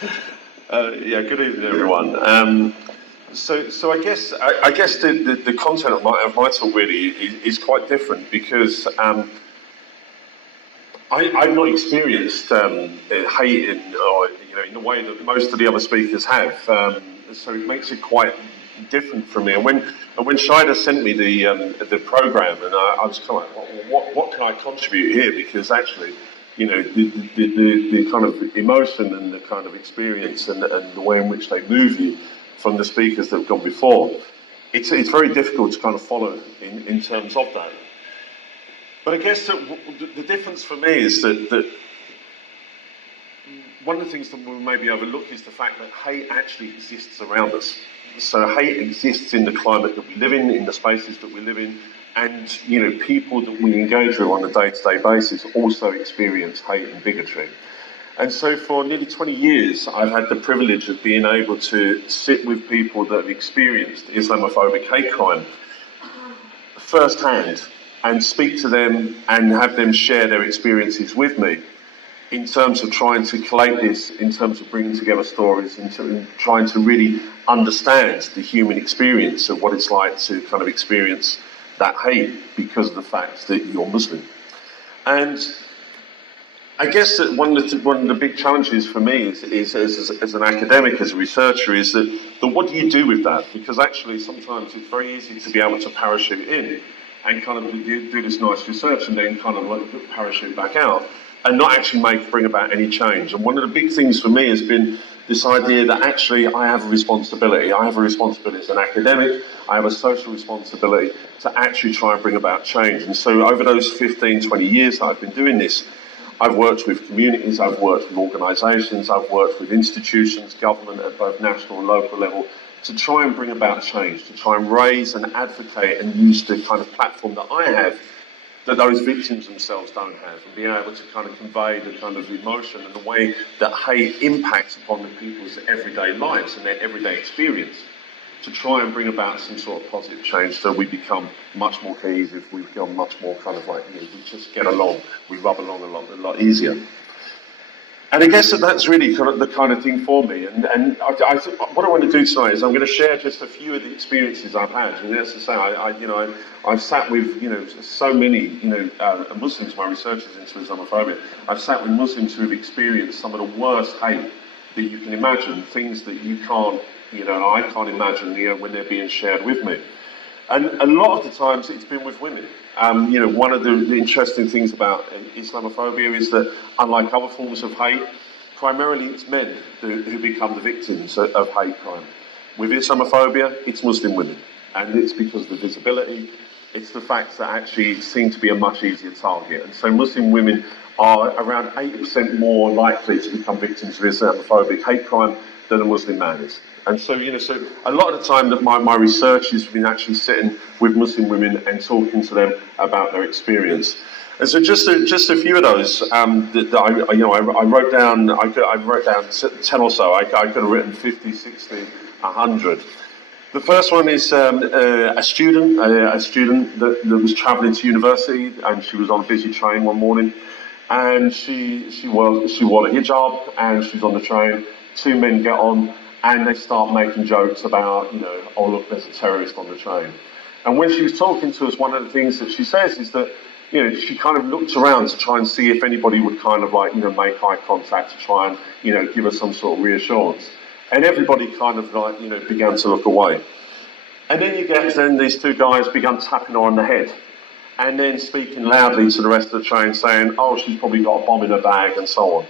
Yeah, good evening, everyone. So I guess the content of my talk really is quite different because I've not experienced hate in the way that most of the other speakers have. So it makes it quite different for me. And when Shida sent me the program, and I was kind of like, what can I contribute here? Because actually, the kind of emotion and the kind of experience and the way in which they move you from the speakers that have gone before, it's very difficult to kind of follow in terms of that. But I guess the difference for me is that one of the things that we maybe overlook is the fact that hate actually exists around us. So hate exists in the climate that we live in the spaces that we live in, and people that we engage with on a day-to-day basis also experience hate and bigotry. And so for nearly 20 years, I've had the privilege of being able to sit with people that have experienced Islamophobic hate crime firsthand and speak to them and have them share their experiences with me in terms of trying to collate this, in terms of bringing together stories, in trying to really understand the human experience of what it's like to kind of experience that hate because of the fact that you're Muslim. And I guess that one of the big challenges for me is as an academic, as a researcher, is that what do you do with that? Because actually sometimes it's very easy to be able to parachute in and kind of do this nice research and then kind of like parachute back out and not actually bring about any change. And one of the big things for me has been this idea that actually I have a responsibility. I have a responsibility as an academic. I have a social responsibility to actually try and bring about change. And so over those 15, 20 years that I've been doing this, I've worked with communities, I've worked with organisations, I've worked with institutions, government at both national and local level, to try and bring about change, to try and raise and advocate and use the kind of platform that I have that those victims themselves don't have, and being able to kind of convey the kind of emotion and the way that hate impacts upon the people's everyday lives and their everyday experience, to try and bring about some sort of positive change so we become much more cohesive, we become much more kind of like, we just get along, we rub along a lot easier. And I guess that's really kind of the kind of thing for me. And what I want to do tonight is I'm going to share just a few of the experiences I've had. And as I say, I've sat with so many Muslims. My research is into Islamophobia. I've sat with Muslims who have experienced some of the worst hate that you can imagine, things that you can't, I can't imagine, when they're being shared with me. And a lot of the times it's been with women. One of the interesting things about Islamophobia is that, unlike other forms of hate, primarily it's men who become the victims of hate crime. With Islamophobia, it's Muslim women. And it's because of the visibility, it's the fact that actually seem to be a much easier target. And so Muslim women are around 80% more likely to become victims of Islamophobic hate crime than a Muslim man is. And so, so a lot of the time that my research has been actually sitting with Muslim women and talking to them about their experience. And so just a few of those I wrote down. I wrote down 10 or so. I could have written 50, 60, 100. The first one is a student that was travelling to university, and she was on a busy train one morning, and she wore a hijab, and she's on the train. Two men get on, and they start making jokes about, oh look, there's a terrorist on the train. And when she was talking to us, one of the things that she says is that, she kind of looked around to try and see if anybody would kind of like, make eye contact to try and, give her some sort of reassurance. And everybody kind of like, began to look away. And then these two guys began tapping her on the head, and then speaking loudly to the rest of the train, saying, oh, she's probably got a bomb in her bag, and so on.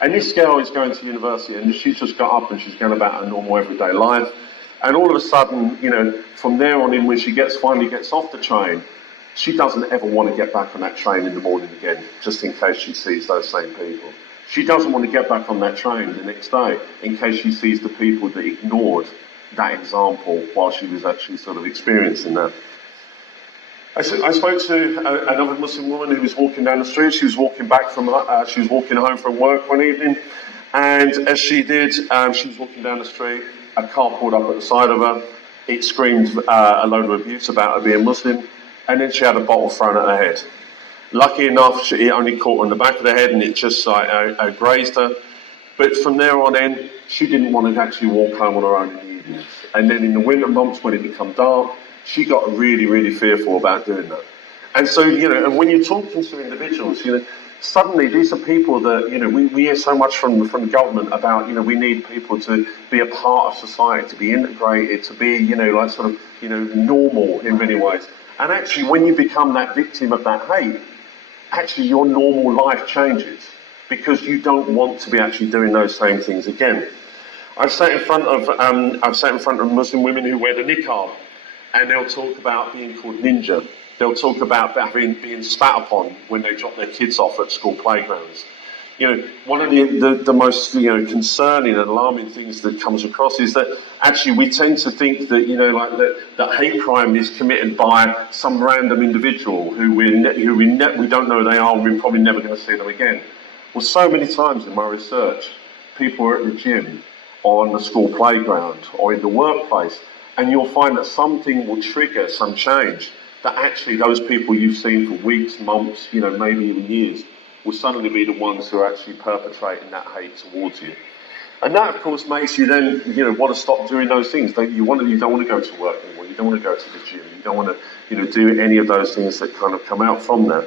And this girl is going to university, and she's just got up and she's going about her normal everyday life. And all of a sudden, from there on in, when she finally gets off the train, she doesn't ever want to get back on that train in the morning again, just in case she sees those same people. She doesn't want to get back on that train the next day in case she sees the people that ignored that example while she was actually sort of experiencing that. I spoke to another Muslim woman who was walking down the street. She was walking home from work one evening, and as she did, she was walking down the street. A car pulled up at the side of her. It screamed a load of abuse about her being Muslim, and then she had a bottle thrown at her head. Lucky enough, it only caught her on the back of the head, and it just grazed her. But from there on in, she didn't want to actually walk home on her own in the evenings. And then in the winter months when it became dark, she got really, really fearful about doing that. And so, and when you're talking to individuals, suddenly these are people that, we hear so much from the government about, we need people to be a part of society, to be integrated, to be, normal in many ways. And actually, when you become that victim of that hate, actually your normal life changes because you don't want to be actually doing those same things again. I've sat in front of Muslim women who wear the niqab, and they'll talk about being called ninja. They'll talk about being spat upon when they drop their kids off at school playgrounds. One of the most concerning and alarming things that comes across is that actually we tend to think that that hate crime is committed by some random individual who we don't know who they are, and we're probably never going to see them again. Well, so many times in my research, people are at the gym, or on the school playground, or in the workplace, and you'll find that something will trigger some change. That actually those people you've seen for weeks, months, maybe even years, will suddenly be the ones who are actually perpetrating that hate towards you. And that, of course, makes you then, want to stop doing those things. You don't want to go to work anymore. You don't want to go to the gym. You don't want to, do any of those things that kind of come out from that.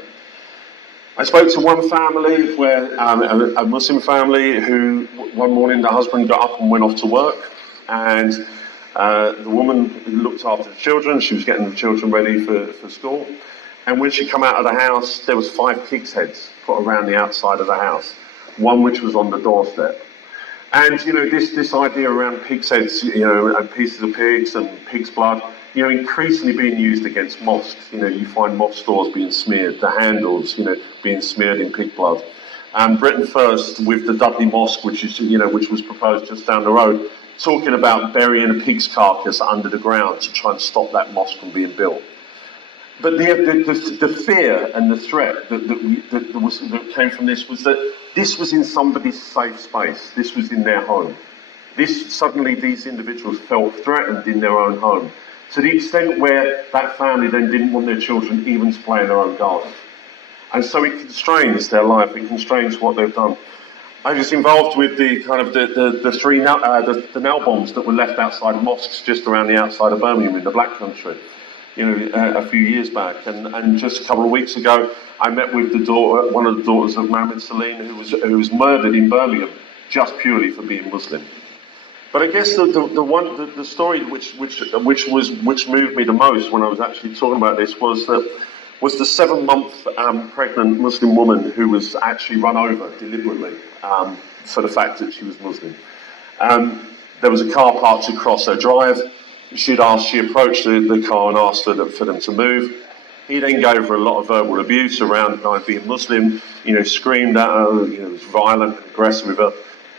I spoke to one family where a Muslim family who one morning the husband got up and went off to work, and the woman looked after the children. She was getting the children ready for school. And when she came out of the house, there was 5 pigs' heads put around the outside of the house, one which was on the doorstep. And, this idea around pigs' heads, and pieces of pigs and pig's blood, increasingly being used against mosques. You find mosque doors being smeared, the handles, being smeared in pig blood. Britain First, with the Dudley Mosque, which was proposed just down the road, talking about burying a pig's carcass under the ground to try and stop that mosque from being built. But the fear and the threat that came from this was that this was in somebody's safe space. This was in their home. Suddenly these individuals felt threatened in their own home, to the extent where that family then didn't want their children even to play in their own garden. And so it constrains their life. It constrains what they've done. I was involved with the kind of the nail bombs that were left outside mosques just around the outside of Birmingham in the Black Country, a few years back. And just a couple of weeks ago, I met with one of the daughters of Mohammed Salim, who was murdered in Birmingham just purely for being Muslim. But I guess the story which moved me the most when I was actually talking about this was the 7-month pregnant Muslim woman who was actually run over deliberately for the fact that she was Muslim. There was a car parked across her drive. She approached the car and asked for them to move. He then gave her a lot of verbal abuse around being Muslim, screamed at her, was violent and aggressive with her,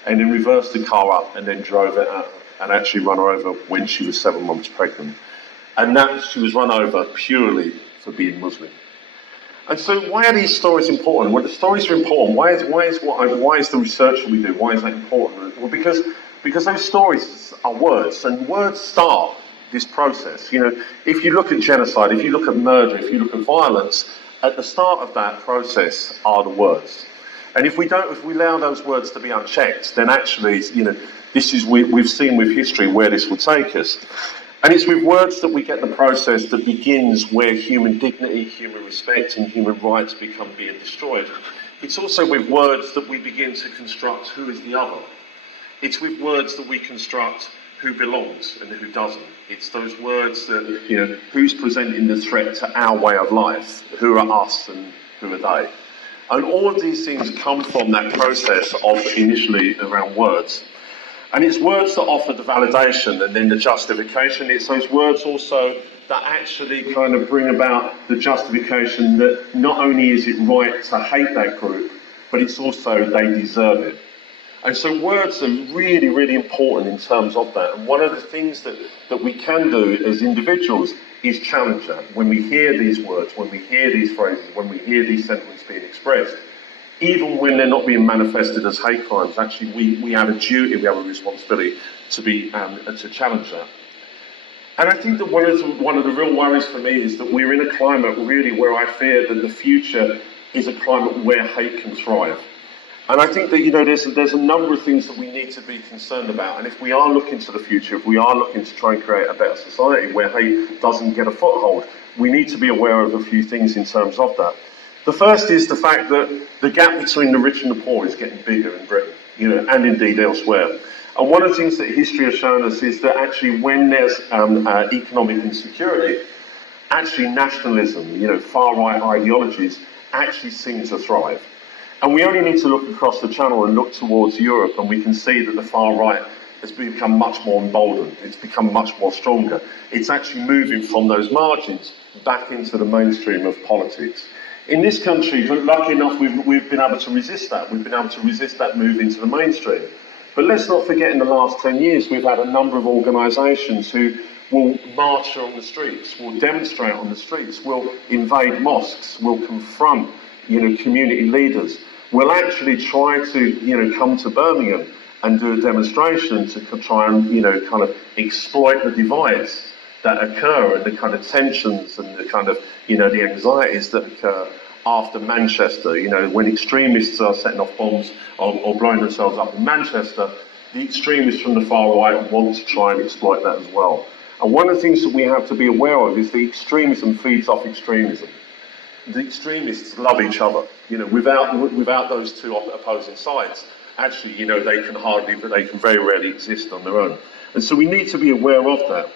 and then reversed the car up and then drove it at her and actually run her over when she was 7 months pregnant. And that she was run over purely for being Muslim. And so why are these stories important? Well, the stories are important. Why is the research that we do, why is that important? Well, because those stories are words, and words start this process. If you look at genocide, if you look at murder, if you look at violence, at the start of that process are the words. And if we allow those words to be unchecked, then actually, we've seen with history where this will take us. And it's with words that we get the process that begins where human dignity, human respect and human rights become being destroyed. It's also with words that we begin to construct who is the other. It's with words that we construct who belongs and who doesn't. It's those words that, who's presenting the threat to our way of life, who are us and who are they. And all of these things come from that process of initially around words. And it's words that offer the validation and then the justification. It's those words also that actually kind of bring about the justification that not only is it right to hate that group, but it's also they deserve it. And so words are really, really important in terms of that. And one of the things that we can do as individuals is challenge that. When we hear these words, when we hear these phrases, when we hear these sentiments being expressed, even when they're not being manifested as hate crimes, actually we have a duty, we have a responsibility to challenge that. And I think that one of the real worries for me is that we're in a climate really where I fear that the future is a climate where hate can thrive. And I think that, there's a number of things that we need to be concerned about. And if we are looking to the future, if we are looking to try and create a better society where hate doesn't get a foothold, we need to be aware of a few things in terms of that. The first is the fact that the gap between the rich and the poor is getting bigger in Britain, and indeed elsewhere. And one of the things that history has shown us is that actually when there's economic insecurity, actually nationalism, far-right ideologies actually seem to thrive. And we only need to look across the channel and look towards Europe, and we can see that the far right has become much more emboldened. It's become much more stronger. It's actually moving from those margins back into the mainstream of politics. In this country, lucky enough, we've been able to resist that. We've been able to resist that move into the mainstream. But let's not forget, in the last 10 years, we've had a number of organisations who will march on the streets, will demonstrate on the streets, will invade mosques, will confront, community leaders, will actually try to, come to Birmingham and do a demonstration to try and, kind of exploit the divides that occur and the kind of tensions and the kind of, the anxieties that occur after Manchester. When extremists are setting off bombs or blowing themselves up in Manchester, the extremists from the far right want to try and exploit that as well. And one of the things that we have to be aware of is that extremism feeds off extremism. The extremists love each other. Without those two opposing sides, actually, they can very rarely exist on their own. And so we need to be aware of that.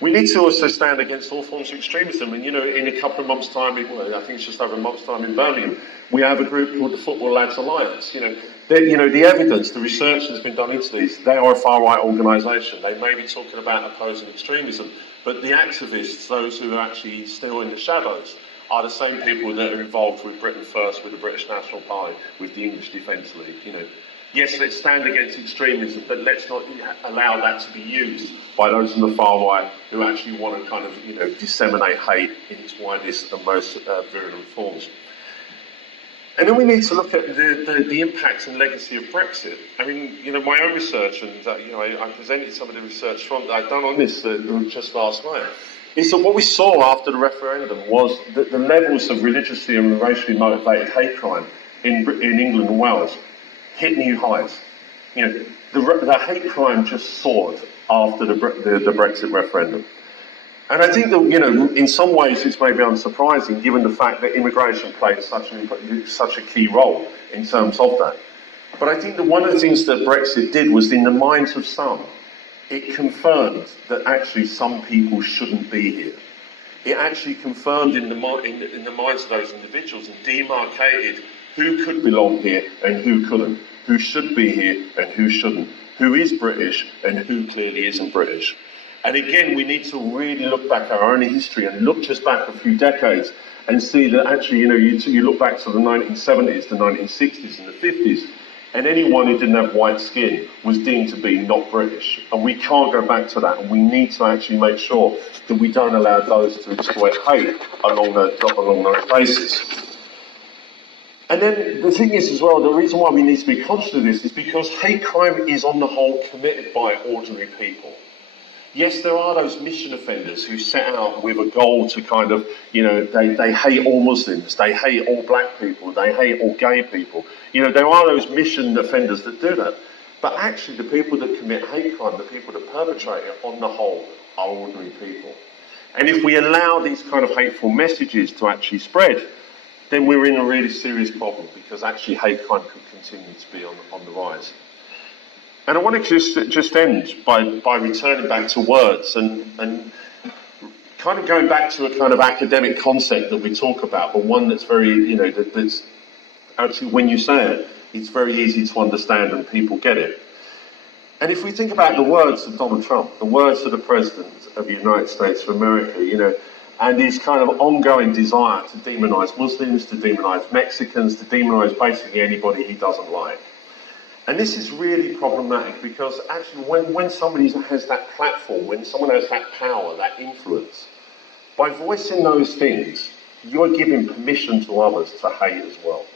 We need to also stand against all forms of extremism. And, in a couple of months' time, I think it's just over a month's time in Birmingham, we have a group called the Football Lads Alliance. The evidence, the research that's been done into these, they are a far-right organisation. They may be talking about opposing extremism, but the activists, those who are actually still in the shadows, are the same people that are involved with Britain First, with the British National Party, with the English Defence League. Yes, let's stand against extremism, but let's not allow that to be used by those on the far right who actually want to kind of, disseminate hate in its widest and most virulent forms. And then we need to look at the impact and legacy of Brexit. I mean, my own research, and I presented some of the research from I'd done on this just last night, is that what we saw after the referendum was that the levels of religiously and racially motivated hate crime in England and Wales hit new highs. The hate crime just soared after the Brexit referendum. And I think that, in some ways it's maybe unsurprising given the fact that immigration played such a key role in terms of that. But I think that one of the things that Brexit did was, in the minds of some, it confirmed that actually some people shouldn't be here. It actually confirmed in the minds of those individuals and demarcated who could belong here and who couldn't, who should be here and who shouldn't, who is British and who clearly isn't British. And again, we need to really look back at our own history and look just back a few decades and see that actually, you look back to the 1970s, the 1960s and the 50s, and anyone who didn't have white skin was deemed to be not British. And we can't go back to that, and we need to actually make sure that we don't allow those to exploit hate along those bases. And then the thing is as well, the reason why we need to be conscious of this is because hate crime is on the whole committed by ordinary people. Yes, there are those mission offenders who set out with a goal to kind of, they hate all Muslims, they hate all black people, they hate all gay people. There are those mission offenders that do that. But actually the people that commit hate crime, the people that perpetrate it on the whole, are ordinary people. And if we allow these kind of hateful messages to actually spread, then we're in a really serious problem, because actually hate crime could continue to be on the rise. And I want to just end by returning back to words and kind of going back to a kind of academic concept that we talk about, but one that's very, that's actually, when you say it, it's very easy to understand and people get it. And if we think about the words of Donald Trump, the words of the President of the United States of America, and his kind of ongoing desire to demonise Muslims, to demonise Mexicans, to demonise basically anybody he doesn't like. And this is really problematic, because actually when somebody has that platform, when someone has that power, that influence, by voicing those things, you're giving permission to others to hate as well.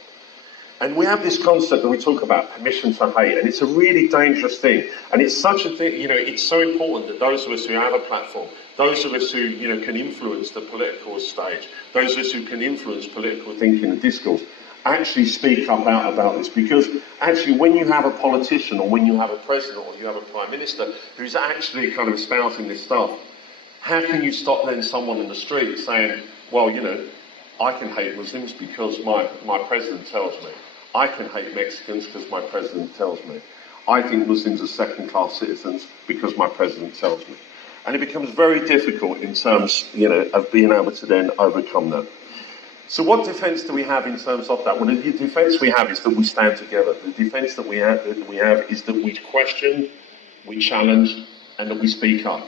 And we have this concept that we talk about, permission to hate, and it's a really dangerous thing. And it's such a thing, it's so important that those of us who have a platform, those of us who, can influence the political stage, those of us who can influence political thinking and discourse, actually speak up out about this, because actually when you have a politician or when you have a president or you have a prime minister who's actually kind of espousing this stuff, how can you stop then someone in the street saying, well, you know, I can hate Muslims because my president tells me. I can hate Mexicans because my president tells me. I think Muslims are second-class citizens because my president tells me. And it becomes very difficult in terms, you know, of being able to then overcome that. So what defence do we have in terms of that? Well, the defence we have is that we stand together. The defence that we have is that we question, we challenge, and that we speak up.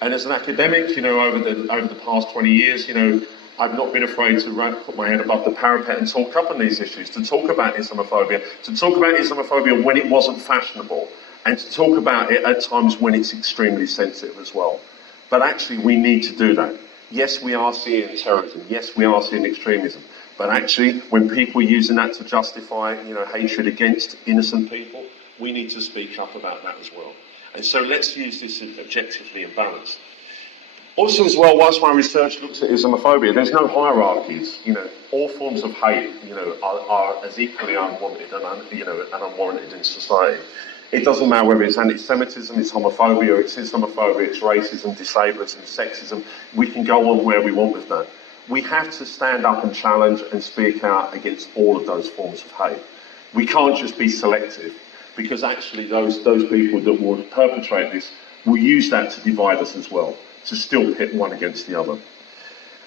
And as an academic, you know, over the past 20 years, you know, I've not been afraid to put my head above the parapet and talk up on these issues, to talk about Islamophobia, to talk about Islamophobia when it wasn't fashionable, and to talk about it at times when it's extremely sensitive as well. But actually, we need to do that. Yes, we are seeing terrorism. Yes, we are seeing extremism. But actually, when people are using that to justify, you know, hatred against innocent people, we need to speak up about that as well. And so let's use this objectively and balanced. Also as well, whilst my research looks at Islamophobia, there's no hierarchies. You know, all forms of hate, you know, are as equally unwanted and, and unwarranted in society. It doesn't matter whether it's anti-Semitism, it's homophobia, it's Islamophobia, it's racism, disablism, sexism. We can go on where we want with that. We have to stand up and challenge and speak out against all of those forms of hate. We can't just be selective, because actually those people that will perpetrate this will use that to divide us as well, to still pit one against the other.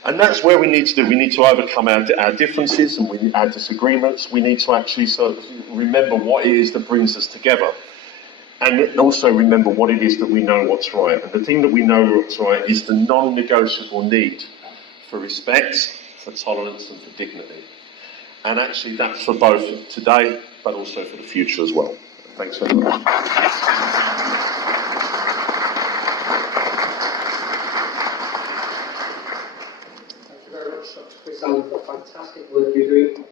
And that's where we need to do. We need to overcome our differences and our disagreements. We need to actually sort of remember what it is that brings us together. And also remember what it is that we know what's right. And the thing that we know what's right is the non-negotiable need for respect, for tolerance and for dignity. And actually that's for both today, but also for the future as well. Thanks very much. Thank you very much, Dr. Chris Allen, for the fantastic work you're doing.